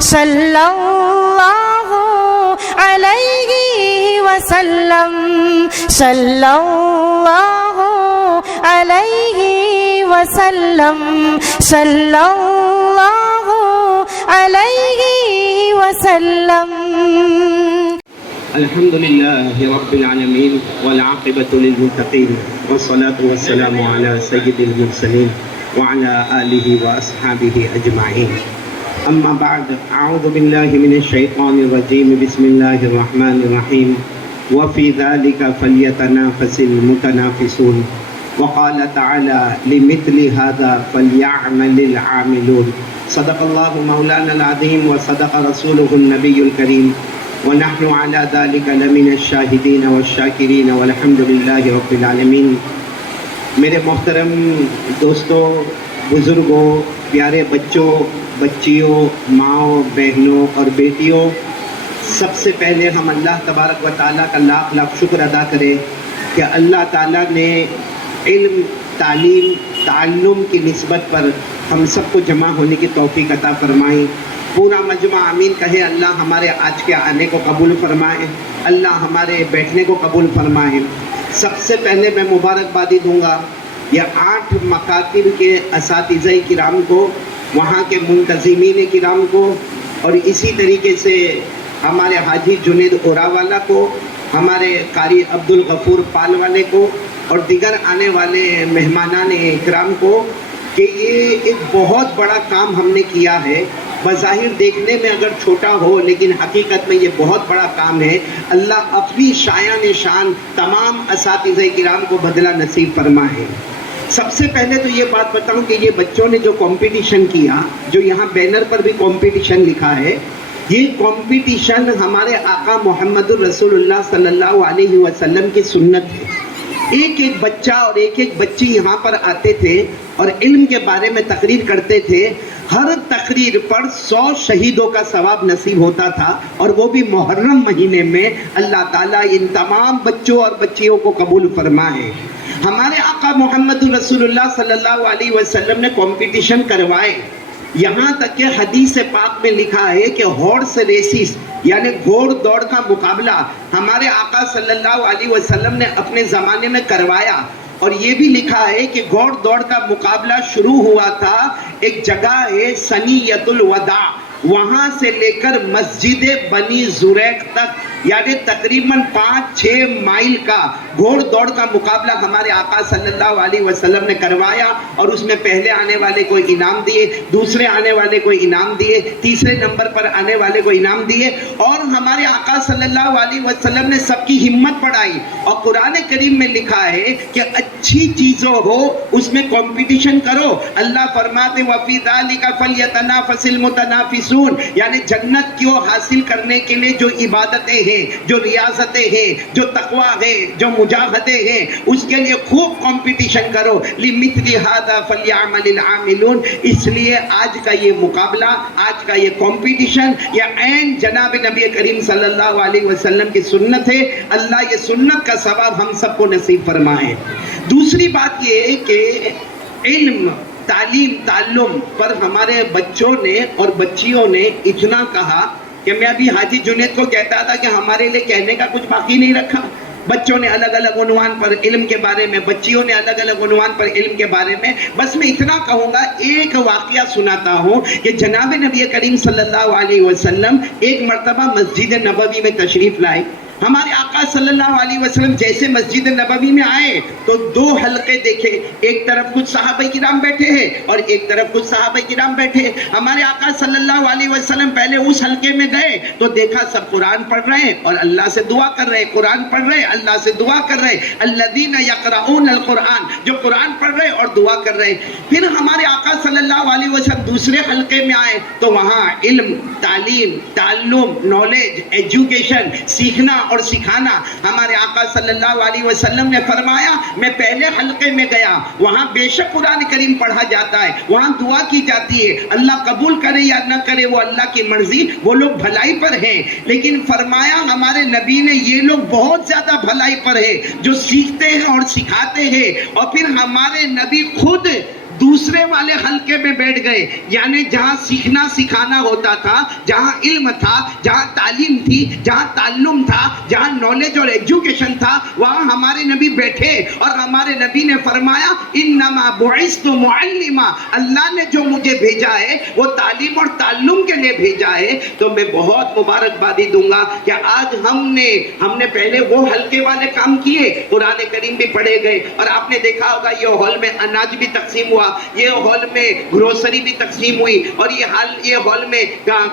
صلی اللہ علیہ وسلم صلی اللہ علیہ وسلم صلی اللہ علیہ وسلم. الحمد لله رب العالمين والعاقبة للمتقين والصلاة والسلام على سيد المرسلين وعلى آله وأصحابه أجمعين. أما بعد، أعوذ بالله من الشيطان الرجيم. بسم الله الرحمن الرحيم. وفي ذلك فليتنافس المتنافسون. وقال تعالى لمثل هذا فليعمل العاملون. صدق الله مولانا العظيم وصدق رسوله النبي الكريم ونحن على ذلك لمن الشاهدين والشاكرين والحمد لله رب العالمين. میرے محترم دوستوں، بزرگوں، پیارے بچوں، بچیوں، ماؤں، بہنوں اور بیٹیوں، سب سے پہلے ہم اللہ تبارک و تعالیٰ کا لاکھ لاکھ شکر ادا کریں کہ اللہ تعالیٰ نے علم، تعلیم، تعلم کی نسبت پر ہم سب کو جمع ہونے کی توفیق عطا فرمائی. پورا مجمع آمین کہے. اللہ ہمارے آج کے آنے کو قبول فرمائے، اللہ ہمارے بیٹھنے کو قبول فرمائے. سب سے پہلے میں مبارکبادی دوں گا یہ 8 مکاتب کے اساتذہ کرام کو، وہاں کے منتظمین کرام کو، اور اسی طریقے سے ہمارے حاجی جنید اوراوالا کو، ہمارے قاری عبدالغفور پال والے کو، اور دیگر آنے والے مہمانان اکرام کو کہ یہ ایک بہت بڑا کام ہم نے کیا ہے. بظاہر دیکھنے میں اگر چھوٹا ہو لیکن حقیقت میں یہ بہت بڑا کام ہے. اللہ اپنی شایان شان تمام اساتذہ کرام کو بدلہ نصیب فرمائے. سب سے پہلے تو یہ بات بتاؤں کہ یہ بچوں نے جو کمپٹیشن کیا، جو یہاں بینر پر بھی کمپٹیشن لکھا ہے، یہ کمپٹیشن ہمارے آقا محمد الرسول اللہ صلی اللہ علیہ وسلم کی سنت ہے. ایک ایک بچہ اور ایک ایک بچی یہاں پر آتے تھے اور علم کے بارے میں تقریر کرتے تھے. ہر تقریر پر 100 شہیدوں کا ثواب نصیب ہوتا تھا، اور وہ بھی محرم مہینے میں. اللہ تعالیٰ ان تمام بچوں اور بچیوں کو قبول فرمائے. ہمارے آقا محمد رسول اللہ صلی اللہ علیہ وسلم نے کمپٹیشن کروائے، یہاں تک کہ حدیث پاک میں لکھا ہے کہ ہارس ریسز یعنی گھوڑ دوڑ کا مقابلہ ہمارے آقا صلی اللہ علیہ وسلم نے اپنے زمانے میں کروایا. اور یہ بھی لکھا ہے کہ گھوڑ دوڑ کا مقابلہ شروع ہوا تھا ایک جگہ ہے ثنیۃ الوداع، وہاں سے لے کر مسجد بنی زریق تک، یعنی تقریباً 5-6 مائل کا گھوڑ دوڑ کا مقابلہ ہمارے آقا صلی اللہ علیہ وسلم نے کروایا. اور اس میں پہلے آنے والے کو انعام دیے، دوسرے آنے والے کو انعام دیے، تیسرے نمبر پر آنے والے کو انعام دیے. اور ہمارے آقا صلی اللہ علیہ وسلم نے سب کی ہمت بڑھائی. اور قرآن کریم میں لکھا ہے کہ اچھی چیزوں ہو اس میں کمپٹیشن کرو. اللہ فرماتے وَفِي ذَلِكَ فَلْيَتَنَافَسِ الْمُتَنَافِسُونَ، یعنی جنت کو حاصل کرنے کے لیے جو عبادتیں ہیں، جو ریاضتیں ہیں، جو تقویٰ ہے، جو مجاہدے ہیں، اس کے لیے خوب کمپٹیشن کرو. لِمِثْلِ هَذَا فَلْيَعْمَلِ الْعَامِلُونَ. اس لیے آج کا یہ مقابلہ، آج کا یہ کمپٹیشن، یہ عین جناب نبی کریم صلی اللہ علیہ وسلم کی سنت ہے. اللہ یہ سنت کا ثواب ہم سب کو نصیب فرمائے. دوسری بات یہ ہے کہ علم، تعلیم، تعلم پر ہمارے بچوں نے اور بچیوں نے اتنا کہا کہ میں ابھی حاجی جنید کو کہتا تھا کہ ہمارے لیے کہنے کا کچھ باقی نہیں رکھا. بچوں نے الگ الگ عنوان پر علم کے بارے میں، بچیوں نے الگ الگ عنوان پر علم کے بارے میں. بس میں اتنا کہوں گا، ایک واقعہ سناتا ہوں کہ جناب نبی کریم صلی اللہ علیہ وسلم ایک مرتبہ مسجد نبوی میں تشریف لائے. ہمارے آقا صلی اللہ علیہ وسلم جیسے مسجد نبوی میں آئے تو 2 حلقے دیکھے، ایک طرف کچھ صحابہ کرام بیٹھے ہیں اور ایک طرف کچھ صحابہ کرام بیٹھے. ہمارے آقا صلی اللہ علیہ وسلم پہلے اس حلقے میں گئے تو دیکھا سب قرآن پڑھ رہے ہیں اور اللہ سے دعا کر رہے ہیں، قرآن پڑھ رہے ہیں، اللہ سے دعا کر رہے ہیں. الذین یقرؤون القرآن، جو قرآن پڑھ رہے ہیں اور دعا کر رہے ہیں. پھر ہمارے آقا صلی اللہ علیہ وسلم دوسرے حلقے میں آئے تو وہاں علم، تعلیم، تعلم، نالج، ایجوکیشن، سیکھنا اور سکھانا. ہمارے آقا صلی اللہ علیہ وسلم نے فرمایا میں پہلے حلقے میں گیا، وہاں بے شک قرآن کریم پڑھا جاتا ہے، وہاں دعا کی جاتی ہے، اللہ قبول کرے یا نہ کرے وہ اللہ کی مرضی، وہ لوگ بھلائی پر ہیں. لیکن فرمایا ہمارے نبی نے یہ لوگ بہت زیادہ بھلائی پر ہیں جو سیکھتے ہیں اور سکھاتے ہیں. اور پھر ہمارے نبی خود دوسرے والے حلقے میں بیٹھ گئے، یعنی جہاں سیکھنا سکھانا ہوتا تھا، جہاں علم تھا، جہاں تعلیم تھی، جہاں تعلم تھا، جہاں نالج اور ایجوکیشن تھا، وہاں ہمارے نبی بیٹھے اور ہمارے نبی نے فرمایا انما بعثت معلما، اللہ نے جو مجھے بھیجا ہے وہ تعلیم اور تعلم کے لیے بھیجا ہے۔ تو میں بہت مبارکبادی دوں گا کہ آج ہم نے پہلے وہ حلقے والے کام کیے، قرآن کریم بھی پڑھے گئے، اور آپ نے دیکھا ہوگا یہ ہال میں اناج بھی تقسیم ہوا، یہ ہال میں گروسری بھی تقسیم ہوئی، اور یہ ہال میں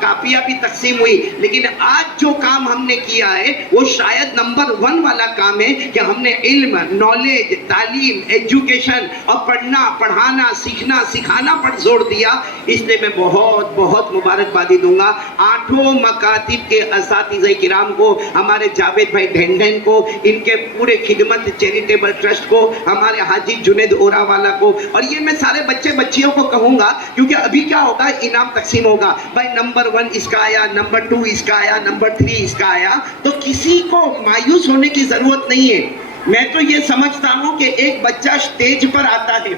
کاپیاں بھی تقسیم ہوئی۔ لیکن آج جو کام ہم نے کیا ہے وہ شاید نمبر 1 والا کام ہے کہ ہم نے علم، نالج، تعلیم، ایجوکیشن اور پڑھنا، پڑھانا، سیکھنا، سکھانا پر زور دیا۔ اس لیے میں بہت بہت مبارکبادی دوں گا 8 مکاتب کے اساتذہ کرام کو، ہمارے جاوید بھائی ڈھنڈن کو، ان کے پورے خدمت چیریٹیبل ٹرسٹ کو، ہمارے حاجی جنید اورا والا کو، اور یہ میں سارے بچے بچیوں کو کہوں گا، کیونکہ ابھی کیا ہوگا، انعام تقسیم ہوگا، بھائی نمبر 1 اس کا آیا، نمبر 2 اس کا آیا، نمبر 3 اس کا آیا، تو کسی کو مایوس ہونے کی ضرورت نہیں ہے۔ میں تو یہ سمجھتا ہوں کہ ایک بچہ اسٹیج پر آتا ہے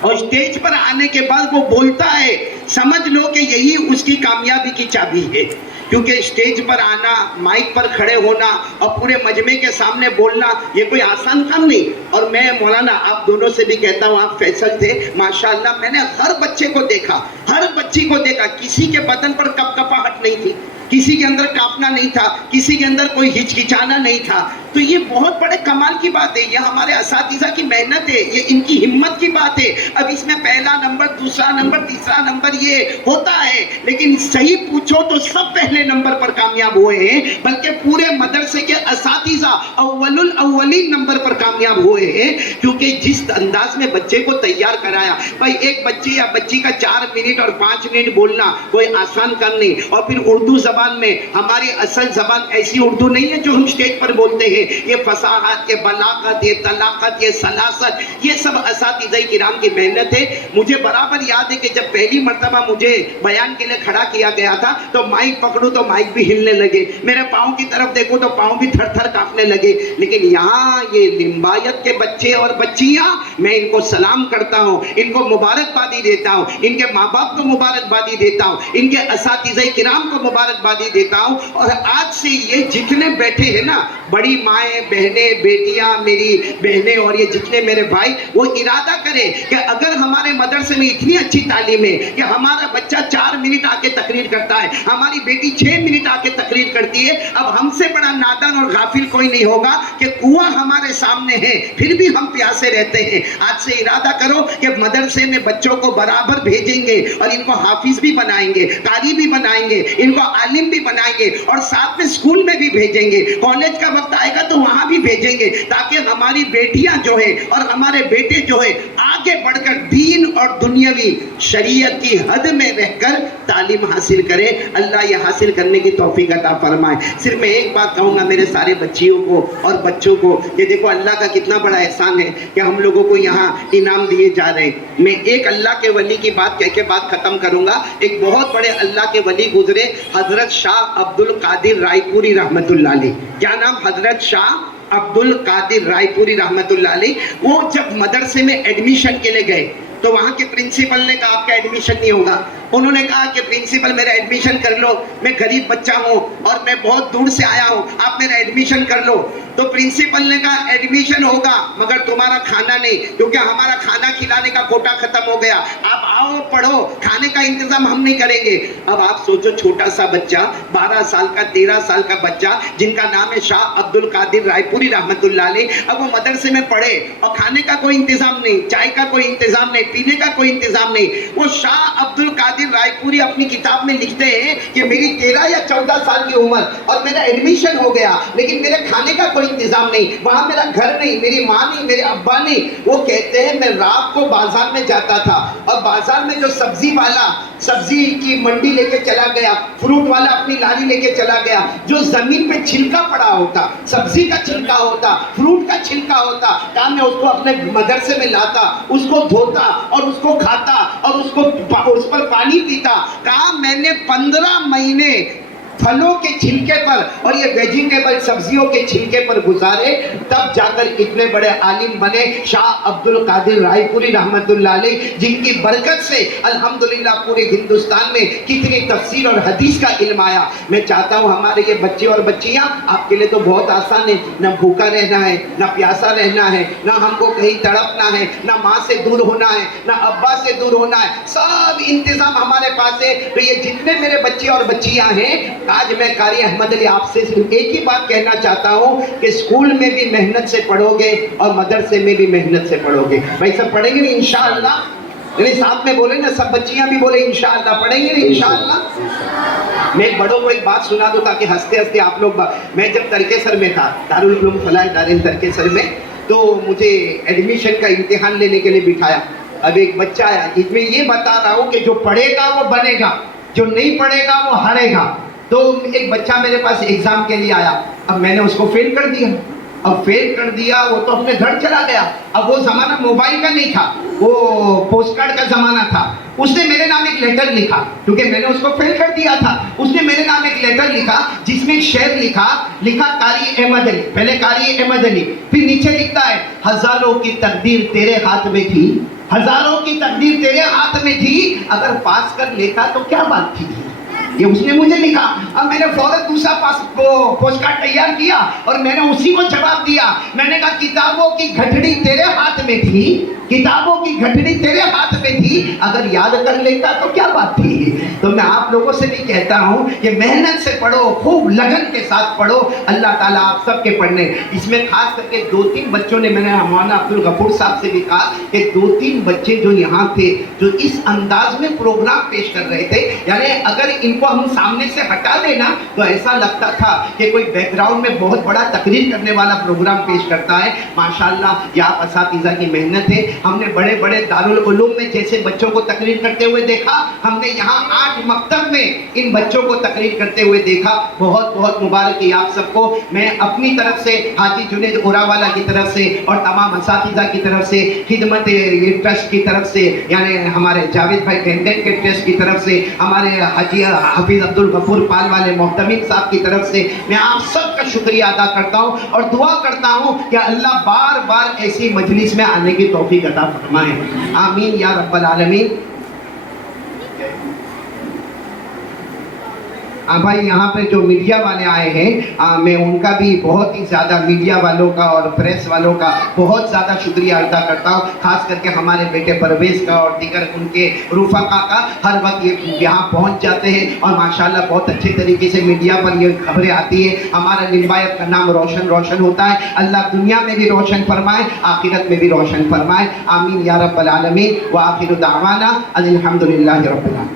اور اسٹیج پر آنے کے بعد وہ بولتا ہے، سمجھ لو کہ یہی اس کی کامیابی کی چابی ہے، کیونکہ اسٹیج پر آنا، مائک پر کھڑے ہونا اور پورے مجمع کے سامنے بولنا یہ کوئی آسان کام نہیں۔ اور میں مولانا آپ دونوں سے بھی کہتا ہوں، آپ فیصل تھے ماشاءاللہ، میں نے ہر بچے کو دیکھا، ہر بچی کو دیکھا، کسی کے بدن پر کپکپاہٹ نہیں تھی، کسی کے اندر کانپنا نہیں تھا، کسی کے اندر کوئی ہچکچانا نہیں تھا۔ تو یہ بہت بڑے کمال کی بات ہے، یہ ہمارے اساتذہ کی محنت ہے، یہ ان کی ہمت کی بات ہے۔ اب اس میں پہلا نمبر، دوسرا نمبر، تیسرا نمبر یہ ہوتا ہے، لیکن صحیح پوچھو تو سب پہلے نمبر پر کامیاب ہوئے ہیں، بلکہ پورے مدرسے کے اساتذہ اول الاولین نمبر پر کامیاب ہوئے ہیں، کیونکہ جس انداز میں بچے کو تیار کرایا۔ بھائی ایک بچے یا بچی کا 4 منٹ اور 5 منٹ بولنا کوئی آسان کام نہیں، اور پھر اردو زبان میں، ہماری اصل زبان ایسی اردو نہیں ہے جو ہم اسٹیج پر بولتے ہیں، یہ فصاحت، یہ بلاغت، یہ طلاقت، یہ سلاست، یہ سب اساتذہ کرام کی محنت ہے۔ مجھے برابر یاد ہے کہ جب پہلی مرتبہ مجھے بیان کے لیے کھڑا کیا گیا تھا تو مائک پکڑوں تو مائک بھی ہلنے لگے، میرے پاؤں کی طرف دیکھوں تو پاؤں بھی تھر تھر کانپنے لگے۔ لیکن یہاں یہ لمبایت کے بچے اور بچیاں، میں ان کو سلام کرتا ہوں، ان کو مبارکبادی دیتا ہوں، ان کے ماں باپ کو مبارکبادی دیتا ہوں، ان کے اساتذہ کرام کو مبارکبادی دیتا ہوں۔ اور آج سے یہ جتنے بیٹھے ہیں نا، بڑی مائیں، بہنیں، بیٹیاں، میری بہنیں اور یہ جتنے میرے بھائی، وہ ارادہ کریں کہ اگر ہمارے مدرسے میں اتنی اچھی تعلیم ہے کہ ہمارا بچہ 4 منٹ آ کے تقریر کرتا ہے، ہماری بیٹی 6 منٹ آ کے تقریر کرتی ہے، اب ہم سے بڑا نادان اور غافل کوئی نہیں ہوگا کہ کنواں ہمارے سامنے ہے پھر بھی ہم پیاسے رہتے ہیں۔ آج سے ارادہ کرو کہ مدرسے میں بچوں کو برابر بھیجیں گے اور ان کو حافظ بھی بنائیں گے، قاری بھی بنائیں گے، ان کو عالم بھی بنائیں گے، اور ساتھ میں اسکول میں بھی بھیجیں گے، کالج کا وقت آئے گا تو وہاں بھی بھیجیں گے، تاکہ ہماری بیٹیاں جو ہے اور ہمارے بیٹے جو ہے آگے بڑھ کر دین اور دنیاوی شریعت کی حد میں رہ کر تعلیم حاصل کرے۔ اللہ یہ حاصل کرنے کی توفیق عطا فرمائے۔ صرف میں ایک بات کہوں گا میرے سارے بچیوں کو اور بچوں کو، یہ دیکھو اللہ کا کتنا بڑا احسان ہے کہ ہم لوگوں کو یہاں انعام دیے جا رہے ہیں۔ میں ایک اللہ کے ولی کی بات کہہ کے بات ختم کروں گا۔ ایک بہت بڑے اللہ کے ولی گزرے، حضرت شاہ عبد القادر رائے پوری رحمت اللہ علیہ۔ کیا نام؟ حضرت شاہ عبد القادر رائے پوری رحمت اللہ علیہ۔ وہ جب مدرسے میں ایڈمیشن کے لیے گئے تو وہاں کے پرنسپل نے کہا آپ کا ایڈمیشن نہیں ہوگا۔ انہوں نے کہا کہ پرنسپل میرا ایڈمیشن کر لو، میں غریب بچہ ہوں اور میں بہت دور سے آیا ہوں، آپ میرا ایڈمیشن کر لو۔ تو پرنسپل نے کہا ایڈمیشن ہوگا مگر تمہارا کھانا نہیں، کیونکہ ہمارا کھانا کھلانے کا کوٹا ختم ہو گیا، آپ آؤ پڑھو، کھانے کا انتظام ہم نہیں کریں گے۔ اب آپ سوچو چھوٹا سا بچہ، 12 سال کا 13 سال کا بچہ جن کا نام ہے شاہ عبد القادر رائے پوری رحمت اللہ علیہ، اب وہ مدرسے میں پڑھے اور کھانے کا کوئی انتظام نہیں، چائے کا کوئی انتظام نہیں، پینے کا کوئی انتظام نہیں۔ وہ شاہ عبد القادر رائے پوری اپنی کتاب میں لکھتے ہیں کہ میری 13 یا 14 سال کی عمر اور میرا ایڈمیشن ہو گیا، لیکن میرے کھانے کا کوئی انتظام نہیں، وہاں میرا گھر نہیں، میری ماں نہیں، میرے ابا نہیں۔ وہ کہتے ہیں میں رات کو بازار میں جاتا تھا اور بازار میں جو سبزی والا سبزی کی منڈی لے کے چلا گیا، فروٹ والا اپنی لاری لے کے چلا گیا، جو زمین پہ چھلکا پڑا ہوتا، سبزی کا چھلکا ہوتا، فروٹ کا چھلکا ہوتا، کہا میں اس کو اپنے مدرسے میں لاتا، اس کو دھوتا اور اس کو کھاتا اور اس پر پانی پیتا۔ کہا میں نے 15 مہینے پھلوں کے چھلکے پر اور یہ ویجیٹیبل سبزیوں کے چھلکے پر گزارے، تب جا کر اتنے بڑے عالم بنے شاہ عبد القادر رائے پوری رحمت اللہ علیہ، جن کی برکت سے الحمدللہ پورے ہندوستان میں کتنی تفسیر اور حدیث کا علم آیا۔ میں چاہتا ہوں ہمارے یہ بچے اور بچیاں، آپ کے لیے تو بہت آسان ہے، نہ بھوکا رہنا ہے، نہ پیاسا رہنا ہے، نہ ہم کو کہیں تڑپنا ہے، نہ ماں سے دور ہونا ہے، نہ ابا سے دور ہونا ہے، سب انتظام ہمارے پاس ہے۔ تو یہ جتنے میرے بچے اور بچیاں ہیں، آج میں قاری احمد علی آپ سے صرف ایک ہی بات کہنا چاہتا ہوں کہ اسکول میں بھی محنت سے پڑھو گے اور مدرسے میں بھی محنت سے پڑھو گے۔ بھائی سب پڑھیں گے نا انشاءاللہ؟ یعنی ساتھ میں بولے نا، سب بچیاں بھی بولے انشاءاللہ، پڑھیں گے نا انشاءاللہ؟ میں بڑوں کو ایک بات سنا دوں تاکہ ہنستے ہنستے آپ لوگ، میں جب ترکے سر میں تھا، دارالعلوم فلاح دارین ترکے سر میں، تو مجھے ایڈمیشن کا امتحان لینے کے لیے بٹھایا۔ اب ایک بچہ آیا، اس میں یہ بتا رہا ہوں کہ جو پڑھے گا وہ بنے گا، جو نہیں پڑھے گا وہ ہارے گا۔ تو ایک بچہ میرے پاس ایگزام کے لیے آیا، اب میں نے اس کو فیل کر دیا، اب فیل کر دیا، وہ تو اپنے گھر چلا گیا۔ اب وہ زمانہ موبائل کا نہیں تھا، وہ پوسٹ کارڈ کا زمانہ تھا۔ اس نے میرے نام ایک لیٹر لکھا، کیونکہ میں نے اس کو فیل کر دیا تھا۔ اس نے میرے نام ایک لیٹر لکھا جس میں شعر لکھا قاری احمد علی، پہلے قاری احمد علی، پھر نیچے لکھتا ہے ہزاروں کی تقدیر تیرے ہاتھ میں تھی، ہزاروں کی تقدیر تیرے ہاتھ میں تھی، اگر پاس کر لیتا تو کیا بات تھی۔ یہ اس نے مجھے لکھا۔ اب میں نے فوراً دوسرا پوسٹ کارڈ تیار کیا اور میں نے اسی کو جواب دیا۔ میں نے کہا کتابوں کی گھٹڑی تیرے ہاتھ میں تھی، کتابوں کی گھٹڑی تیرے ہاتھ میں تھی، اگر یاد کر لیتا تو کیا بات تھی۔ تو میں آپ لوگوں سے بھی کہتا ہوں کہ محنت سے پڑھو، خوب لگن کے ساتھ پڑھو، اللہ تعالیٰ آپ سب کے پڑھنے۔ اس میں خاص کر کے 2-3 بچوں نے، میں نے مولانا عبدالغفور صاحب سے بھی کہا کہ 2-3 بچے جو یہاں تھے، جو اس انداز میں پروگرام پیش کر رہے تھے، یعنی اگر ان کو ہم سامنے سے ہٹا دینا تو ایسا لگتا تھا کہ کوئی بیک گراؤنڈ میں بہت بڑا تقریر کرنے والا پروگرام پیش کرتا ہے۔ ماشاءاللہ یہ آپ اساتذہ کی محنت ہے۔ ہم نے بڑے بڑے دارالعلوم میں جیسے بچوں کو تقریر کرتے ہوئے دیکھا، ہم نے یہاں 8 مکتب میں ان بچوں کو تقریر کرتے ہوئے دیکھا۔ بہت بہت مبارک ہے آپ سب کو۔ میں اپنی طرف سے، حاجی جنید اوراوالا کی طرف سے اور تمام اساتذہ کی طرف سے، خدمت ٹرسٹ کی طرف سے، یعنی ہمارے جاوید بھائی ٹینڈن کے ٹرسٹ کی طرف سے، ہمارے حاجی حافظ عبدالغفور پال والے محتمم صاحب کی طرف سے، میں آپ سب کا شکریہ ادا کرتا ہوں اور دعا کرتا ہوں کہ اللہ بار بار ایسی مجلس میں آنے کی توفیق عطا فرمائے۔ آمین یا رب العالمین۔ بھائی یہاں پہ جو میڈیا والے آئے ہیں، میں ان کا بھی بہت ہی زیادہ، میڈیا والوں کا اور پریس والوں کا بہت زیادہ شکریہ ادا کرتا ہوں، خاص کر کے ہمارے بیٹے پرویز کا اور دیگر ان کے رفقا کا۔ ہر وقت یہ یہاں پہنچ جاتے ہیں اور ماشاءاللہ بہت اچھے طریقے سے میڈیا پر یہ خبریں آتی ہیں۔ ہمارا لمبایت کا نام روشن ہوتا ہے۔ اللہ دنیا میں بھی روشن فرمائے، آخرت میں بھی روشن فرمائے۔ آمین یا رب العالمین۔ وآخر دعوانا ان الحمد للہ رب العالمین۔